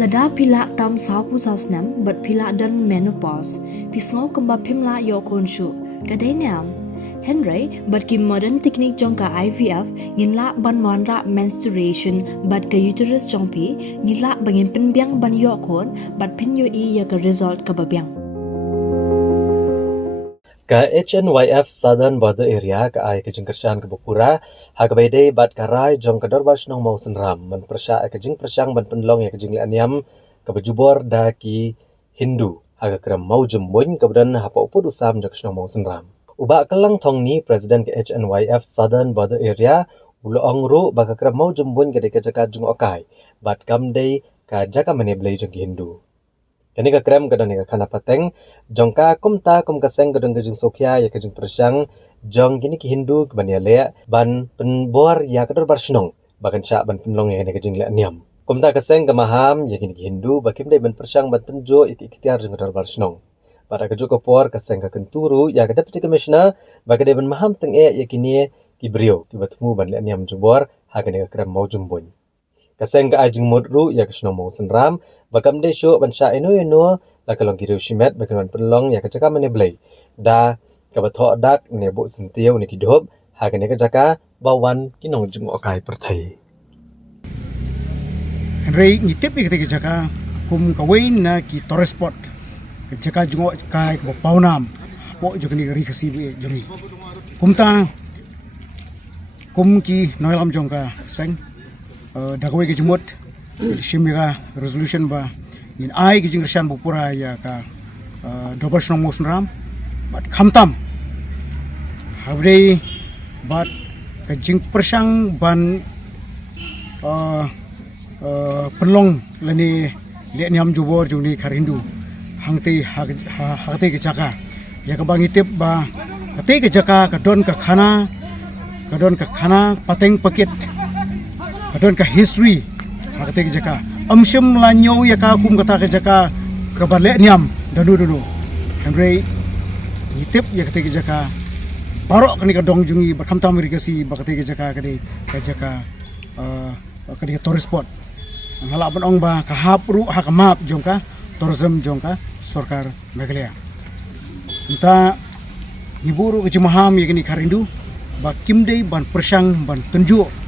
Lada pila tam sau pu sau snam but pila dan menopause pisngau kemba pimla yo konshu kadeniam Henry but ki modern technique jongka IVF nginla ban monra menstruation but ka uterus jongpi ngila bangin penbiang ban yo kon but pin yo I ya ka result ka babiang Ka HNYF Southern Border Area ka ay kajing kersyaan ke Bukura hagabay bat karay jong kador bas nong mau senram man persya ay kajing persyang ban penlong ya kajing lianyam ka bejubor da ki Hindu haga kram mau jembuin kemudian hapa upud usam jong nong mau senram uba kelang tong ni Presiden ke HNYF Southern Border Area ulo ongru baka kram mau jembuin ke jaka jong okai bat kamday ka jaka maneblay jong Hindu. Kani ka krem kadang ka kana pateng jongka kumta kum kaseng kadang kajing sokya ya kajing persyang jong kini ki Hindu kebania le ban penbor ya kadar barsnong bakan sya ban penlong ya kani kajing le niam kumta kaseng kamaham ya kini ki Hindu bakim dai ban persyang ban tenjo ikhtiar jong kadar barsnong pada kajo kopor kaseng ka kenturu ya kada deputy commissioner bakade ban maham teng ya kini ki brio ki batmu ban le niam jubor ha kani ka krem mau jumbun kaseng ka ajing modru ya kasno mau senram bakam de show ban sha eno la kalong kiru shimet bakan penlong ya kacaka mane blai da ka batho dak ne bu sentiau ne kidhop ha kane kacaka bawan kinong jung okai perthai Henry ngitip ikati jaka kum kawain na ki Torres Spot jaka jungo kai ko paunam po jogni ri kasi joni kumta kum ki noilam jongka seng dagwe ke jumut shimira resolution ba in ai ki jingrshan bupura ya ka dobas nong musnram but khamtam habre but ka jing persang ban penlong lani le niam jubor jungni kharindu hangte hagte ke jaka ya ka bangitip ba kate ke jaka ka don ka khana pateng paket kadon ka history hagte ke jaka amsham lanyo ya ka kum kata ke jaka ka bale niam danu Henry ngitip ya kate ke jaka barok kani ka dong jungi bakam tamri kasi bakate ke jaka kade ka jaka kade Torres Spot ngala ban ong ba ka hapru hakamap jongka tourism jongka sarkar Meghalaya kita ngiburu ke jemaham ya kini karindu ba kimdei ban persyang ban tunjuk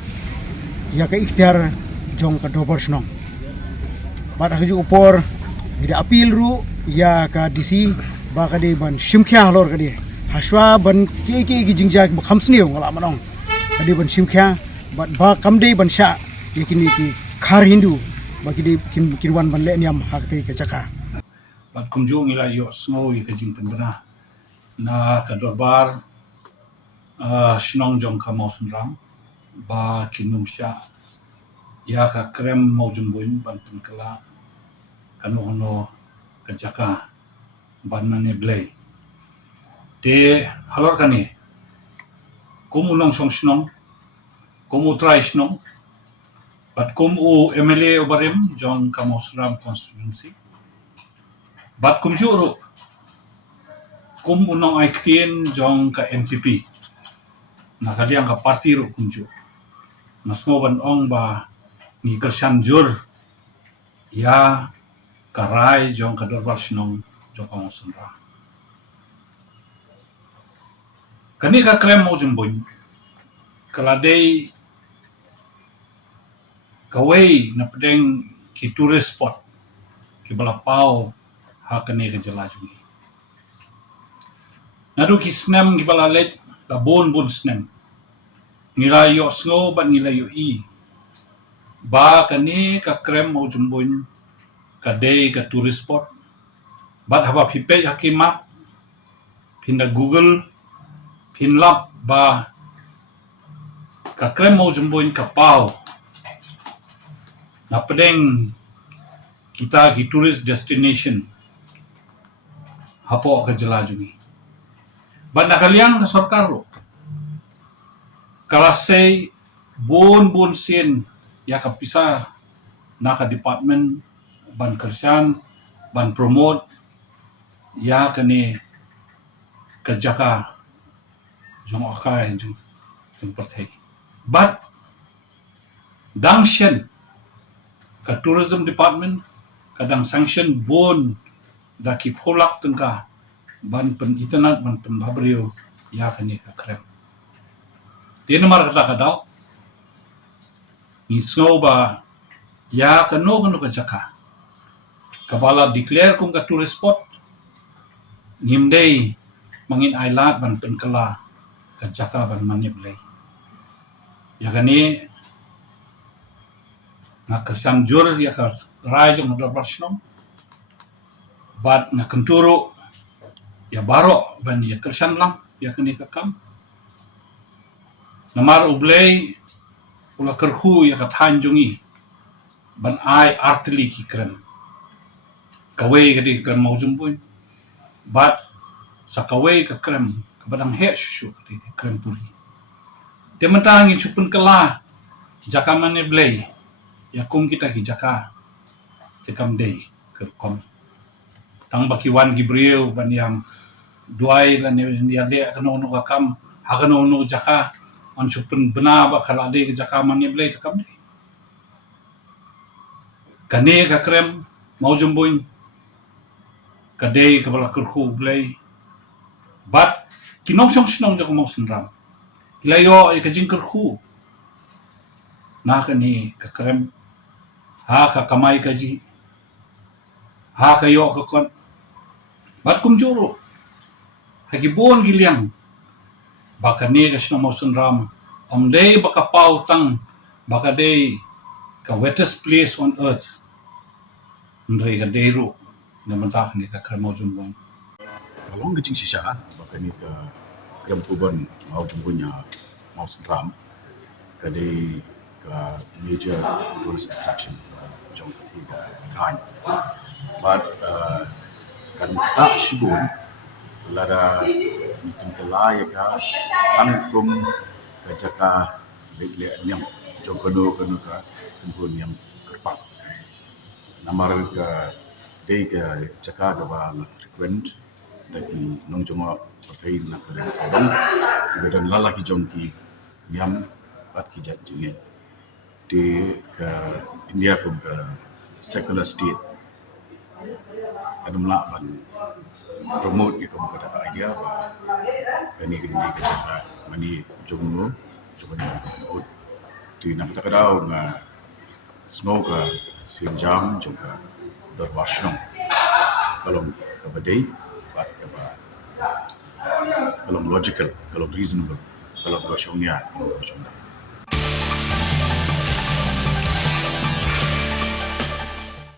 ya ka ikhtiar jong ka dobar snong pada haju upor bida apil ru ya ka DC ba ka de ban shimkhya halor ka de haswa ban ke jingjak ba khamsniu ngala manong ka de ban shimkhya ba kamde ban sha ya kini ki khar Hindu ba ki de kinwan ban le niam hakte ka jaka bat kumjung ila yo snow i ka jing penbena na ka dorbar shnong jong ka mausunram ba kinum sha ya ka krem mau jumbuin ban penkala kanu ka jaka ban nane blay te halor kani kumu nong song shnong kumu try shnong bat kumu MLA obarim jong ka mausunram constituency bat kumjuru kum unong aiktien jong ka MPP na kaliang ka parti ro kumju nas ngoban ong ba ni kersan jur ya karai jong ka dorbar sinong jong ka mosra kani ka krem mo jumboy kaladei kawai na pedeng ki tourist spot ki balapau ha kani ka jalajungi nadu ki snem ki balalet la bon snem ngilayo sngo ban ngilayo I ba kani ka krem mau jumboin ka day ka tourist spot bat haba pipe hakima pinda Google pinlap ba ka krem mau jumboin ka pau na pedeng kita ki tourist destination hapo ka jalajungi ban nakaliang ka sarkar ro kalasay bon sin ya kapisa naka department ban kerjaan ban promote ya kani kajaka jong akai jong perthai but dangshen ka tourism department kadang sanction bon daki polak tengka ban pen internet ban pen babrio ya kani ka krem dia nomor kata kadau ni snow ba ya kano ka jaka kabala declare kum ka tourist spot ngimdei mangin island ban pen kala ka jaka ban maniblay ya kani nga kersan jur ya ka rajong na darsnom bat nga kenturo ya baro ban ya kersan lang ya kani ka kam namar ublay ula kerhu ya ka tanjungi ban ai artli ki krem kawai gadi krem mau jumboy bat sa kawai ka krem ka badang he shu kadi krem puri de mentangin supun kala jaka mane blay ya kum kita ki jaka cekam day kerkom tang bakiwan gibriel ban yang duai lan ya de kano no kam hakano no jaka an supun bena ba kala de jaka mane blay tekam day kane ka krem mau jumboy kadai kabala kerku blay bat kinong song sinong jako mau senram kilayo ay kajing kerku na kani ka krem ha ka kamay kaji ha kayo ka kon bat kumjuro hagibon giliang baka ni ka sinong mau senram day baka pautang baka day ka wettest place on earth ndre ka dayro na mentak ni ka krem mau jumbon Kalau ngecing sisa, maka ni ke krem kuban mau jumpunya mau seram, kadai ke major tourist attraction jom ketiga Thailand. But kan tak sibun, lada meeting kelai ka tangkum ke jaka lek yang jom kenu ke kumpul yang kerpak. Namar ke day ke jaka ke bal frequent daki nong cuma pertai nak kalian sabang kemudian lalaki jongki yang bat kijat jingit di ke India pun ke secular state ada melaban promote ke kamu kata idea bah kini di kecaka mani jomno coba ut di nak tak tahu nga snow ke sinjam juga dorwashno kalau kabadai kalau logical, kalau reasonable, kalau bersyukur, kalau bersyukur.